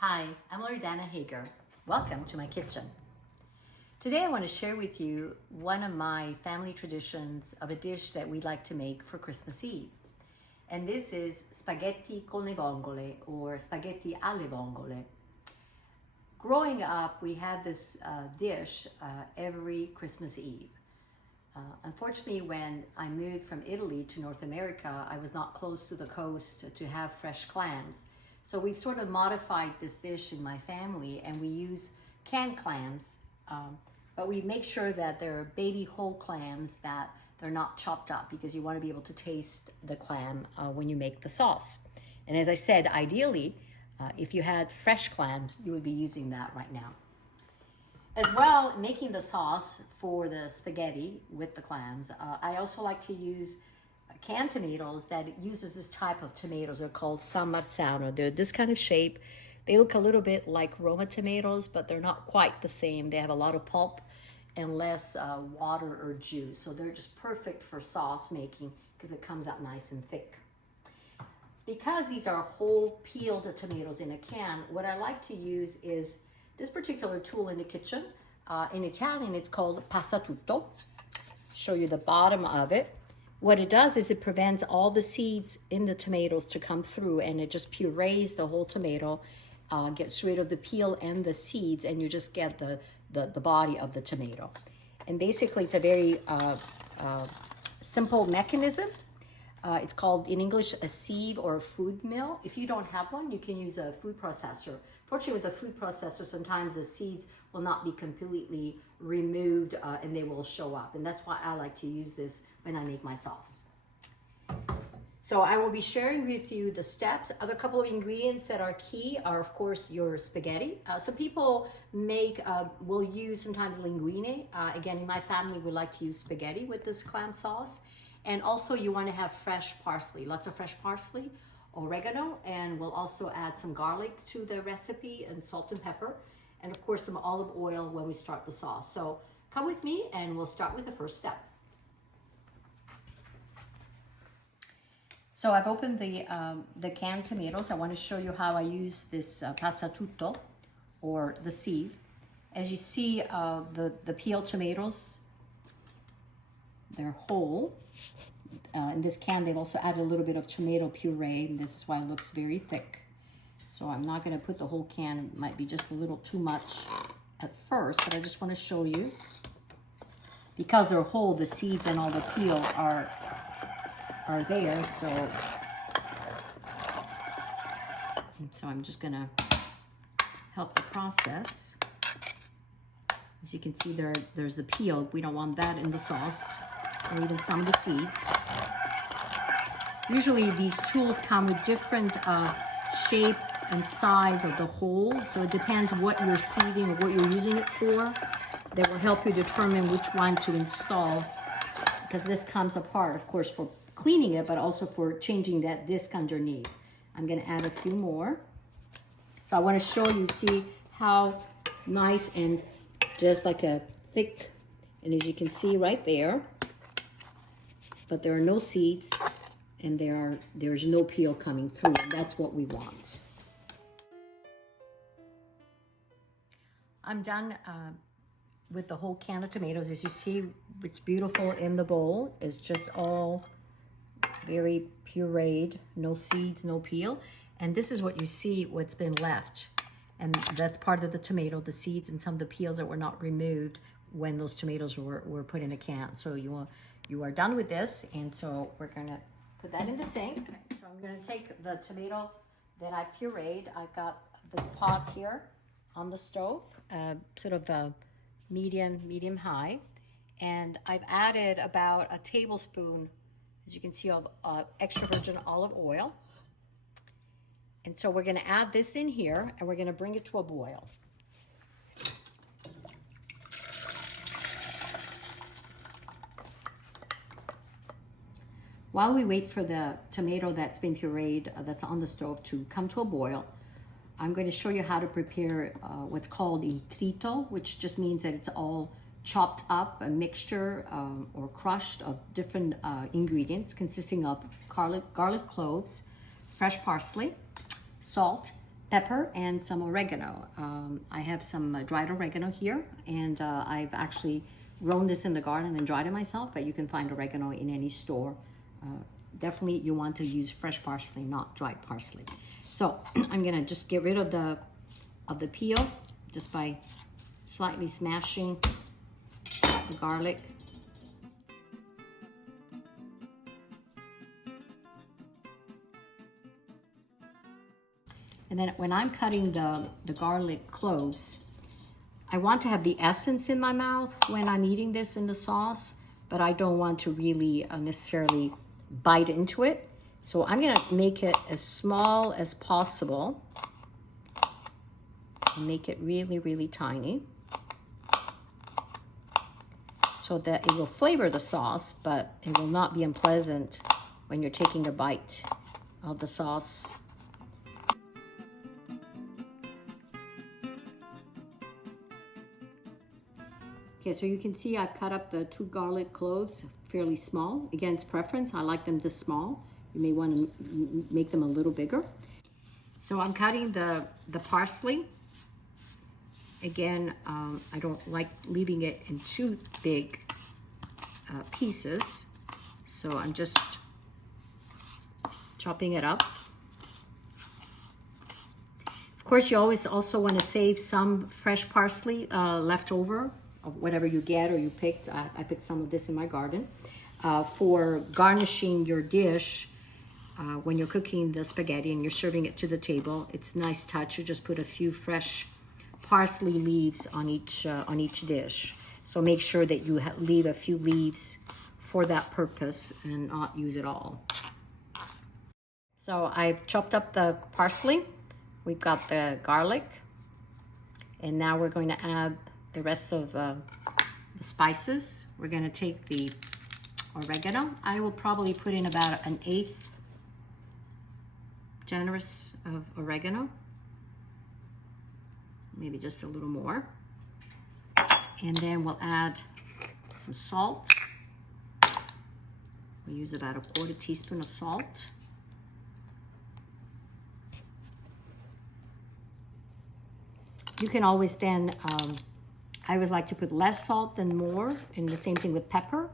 Hi, I'm Loredana Hager. Welcome to my kitchen. Today I want to share with you one of my family traditions of a dish that we like to make for Christmas Eve. And this is spaghetti con le vongole, or spaghetti alle vongole. Growing up, we had this dish every Christmas Eve. Unfortunately, when I moved from Italy to North America, I was not close to the coast to have fresh clams. So we've sort of modified this dish in my family, and we use canned clams, but we make sure that they're baby whole clams, that they're not chopped up, because you want to be able to taste the clam when you make the sauce. And as I said, ideally, if you had fresh clams, you would be using that right now. As well, making the sauce for the spaghetti with the clams, I also like to use canned tomatoes that uses this type of tomatoes. They're called San Marzano. They're this kind of shape. They look a little bit like Roma tomatoes, but they're not quite the same. They have a lot of pulp and less water or juice. So they're just perfect for sauce making because it comes out nice and thick. Because these are whole peeled tomatoes in a can, what I like to use is this particular tool in the kitchen. In Italian, it's called tutto. Show you the bottom of it. What it does is it prevents all the seeds in the tomatoes to come through, and it just purees the whole tomato, gets rid of the peel and the seeds, and you just get the body of the tomato. And basically, it's a very simple mechanism. It's called, in English, a sieve or a food mill. If you don't have one, you can use a food processor. Fortunately, with a food processor, sometimes the seeds will not be completely removed and they will show up. And that's why I like to use this when I make my sauce. So I will be sharing with you the steps. Other couple of ingredients that are key are, of course, your spaghetti. Some people will use sometimes linguine. Again, in my family, we like to use spaghetti with this clam sauce. And also you want to have fresh parsley, lots of fresh parsley, oregano, and we'll also add some garlic to the recipe, and salt and pepper, and of course some olive oil when we start the sauce. So come with me and we'll start with the first step. So I've opened the canned tomatoes. I want to show you how I use this tutto, or the sieve. As you see, the peeled tomatoes, they're whole. In this can, they've also added a little bit of tomato puree, and this is why it looks very thick. So I'm not going to put the whole can. It might be just a little too much at first, but I just want to show you. Because they're whole, the seeds and all the peel are there. So I'm just going to help the process. As you can see, there's the peel. We don't want that in the sauce, or even some of the seeds. Usually these tools come with different shape and size of the hole, so it depends what you're sieving or what you're using it for. That will help you determine which one to install, because this comes apart, of course, for cleaning it, but also for changing that disc underneath. I'm going to add a few more. So I want to show you, see how nice and just like a thick, and as you can see right there, but there are no seeds and there's no peel coming through, and that's what we want. I'm done with the whole can of tomatoes. As you see, it's beautiful in the bowl. It's just all very pureed, no seeds, no peel. And this is what you see, what's been left. And that's part of the tomato, the seeds and some of the peels that were not removed when those tomatoes were put in a can. So you are done with this, and so we're gonna put that in the sink. So I'm gonna take the tomato that I pureed. I've got this pot here on the stove, sort of medium high, and I've added about a tablespoon, as you can see, of extra virgin olive oil. And so we're gonna add this in here, and we're gonna bring it to a boil. While we wait for the tomato that's been pureed, that's on the stove, to come to a boil, I'm going to show you how to prepare what's called il Krito, which just means that it's all chopped up, a mixture or crushed of different ingredients consisting of garlic cloves, fresh parsley, salt, pepper and some oregano. I have some dried oregano here, and I've actually grown this in the garden and dried it myself, but you can find oregano in any store. Definitely you want to use fresh parsley, not dried parsley. So I'm gonna just get rid of the peel just by slightly smashing the garlic. And then when I'm cutting the garlic cloves, I want to have the essence in my mouth when I'm eating this in the sauce, but I don't want to really necessarily bite into it. So I'm gonna make it as small as possible and make it really, really tiny so that it will flavor the sauce, but it will not be unpleasant when you're taking a bite of the sauce. Okay, so you can see I've cut up the 2 garlic cloves fairly small. Again, it's preference. I like them this small. You may want to make them a little bigger. So I'm cutting the parsley. Again, I don't like leaving it in too big pieces. So I'm just chopping it up. Of course, you always also want to save some fresh parsley left over, whatever you get or you picked. I picked some of this in my garden for garnishing your dish when you're cooking the spaghetti and you're serving it to the table. It's a nice touch to just put a few fresh parsley leaves on each dish. So make sure that you leave a few leaves for that purpose and not use it all. So I've chopped up the parsley. We've got the garlic, and now we're going to add the rest of the spices. We're going to take the oregano. I will probably put in about 1/8 generous of oregano, maybe just a little more. And then we'll add some salt. We'll use about 1/4 teaspoon of salt. You can always then, I always like to put less salt than more, and the same thing with pepper,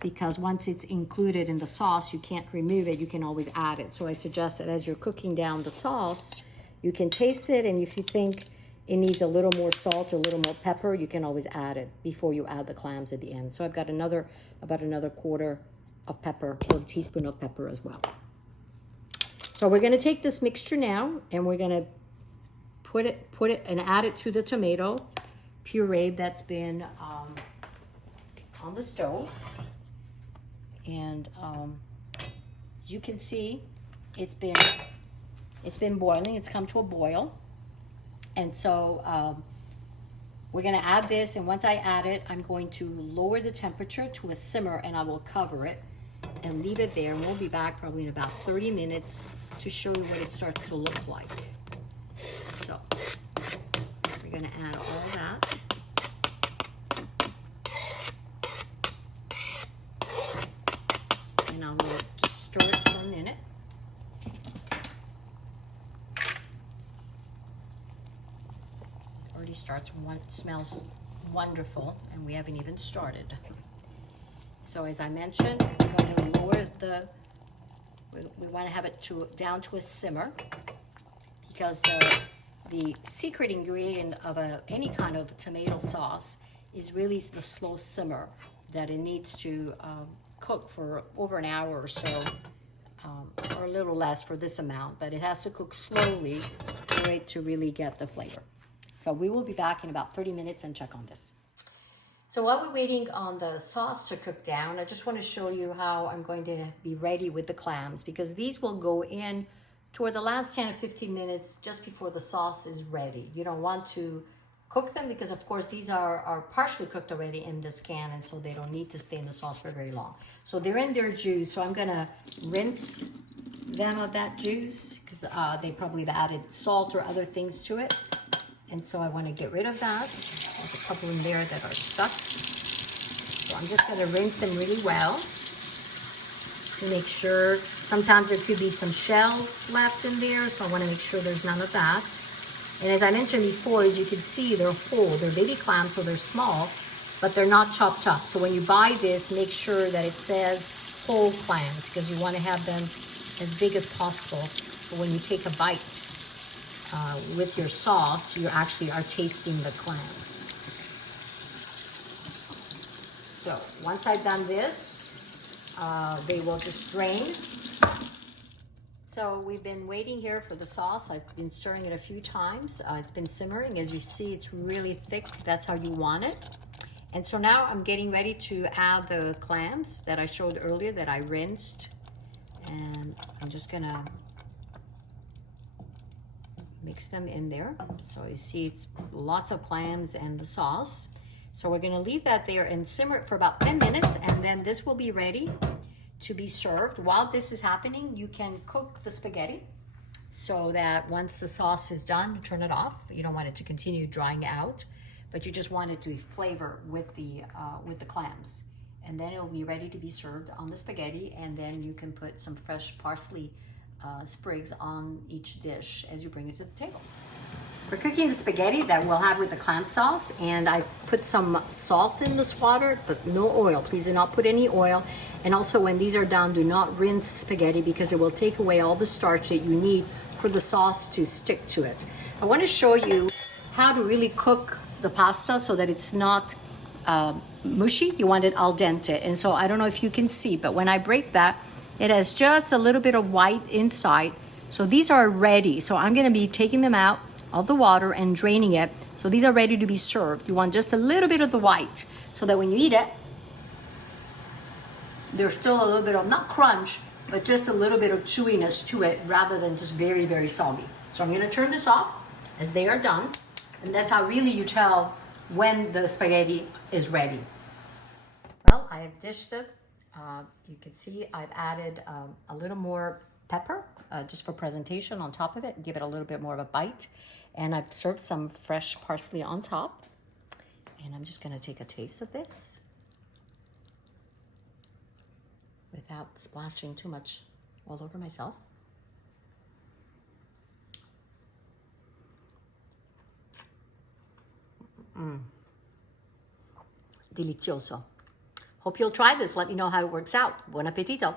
because once it's included in the sauce, you can't remove it, you can always add it. So I suggest that as you're cooking down the sauce, you can taste it, and if you think it needs a little more salt or a little more pepper, you can always add it before you add the clams at the end. So I've got about another 1/4 of pepper, or a teaspoon of pepper as well. So we're gonna take this mixture now, and we're gonna put it and add it to the tomato puree that's been on the stove. And as you can see, it's been boiling. It's come to a boil. And so we're gonna add this, and once I add it, I'm going to lower the temperature to a simmer, and I will cover it and leave it there. And we'll be back probably in about 30 minutes to show you what it starts to look like. So we're gonna add all that. And I will just stir it for a minute. Already smells wonderful, and we haven't even started. So as I mentioned, we're going to lower we want to have it down to a simmer, because the secret ingredient of any kind of tomato sauce is really the slow simmer, that it needs to cook for over an hour or so, or a little less for this amount, but it has to cook slowly for it to really get the flavor. So we will be back in about 30 minutes and check on this. So while we're waiting on the sauce to cook down, I just want to show you how I'm going to be ready with the clams, because these will go in toward the last 10 or 15 minutes just before the sauce is ready. You don't want to cook them because, of course, these are partially cooked already in this can, and so they don't need to stay in the sauce for very long. So they're in their juice, so I'm going to rinse them of that juice, because they probably have added salt or other things to it. And so I want to get rid of that. There's a couple in there that are stuck. So I'm just going to rinse them really well to make sure. Sometimes there could be some shells left in there, so I want to make sure there's none of that. And as I mentioned before, as you can see, they're whole. They're baby clams, so they're small, but they're not chopped up. So when you buy this, make sure that it says whole clams, because you want to have them as big as possible. So when you take a bite with your sauce, you actually are tasting the clams. So once I've done this, they will just drain. So we've been waiting here for the sauce. I've been stirring it a few times. It's been simmering. As you see, it's really thick. That's how you want it. And so now I'm getting ready to add the clams that I showed earlier that I rinsed. And I'm just gonna mix them in there. So you see it's lots of clams and the sauce. So we're gonna leave that there and simmer it for about 10 minutes, and then this will be ready to be served. While this is happening, you can cook the spaghetti so that once the sauce is done, you turn it off. You don't want it to continue drying out, but you just want it to flavor with the clams. And then it'll be ready to be served on the spaghetti, and then you can put some fresh parsley sprigs on each dish as you bring it to the table. We're cooking the spaghetti that we'll have with the clam sauce, and I put some salt in this water, but no oil. Please do not put any oil. And also when these are done, do not rinse spaghetti because it will take away all the starch that you need for the sauce to stick to it. I want to show you how to really cook the pasta so that it's not mushy. You want it al dente. And so I don't know if you can see, but when I break that, it has just a little bit of white inside. So these are ready. So I'm going to be taking them out of the water and draining it. So these are ready to be served. You want just a little bit of the white so that when you eat it, there's still a little bit of, not crunch, but just a little bit of chewiness to it rather than just very, very soggy. So I'm gonna turn this off as they are done. And that's how really you tell when the spaghetti is ready. Well, I have dished it. You can see I've added a little more pepper just for presentation on top of it, give it a little bit more of a bite. And I've served some fresh parsley on top. And I'm just gonna take a taste of this without splashing too much all over myself. Delizioso. Hope you'll try this. Let me know how it works out. Buon appetito.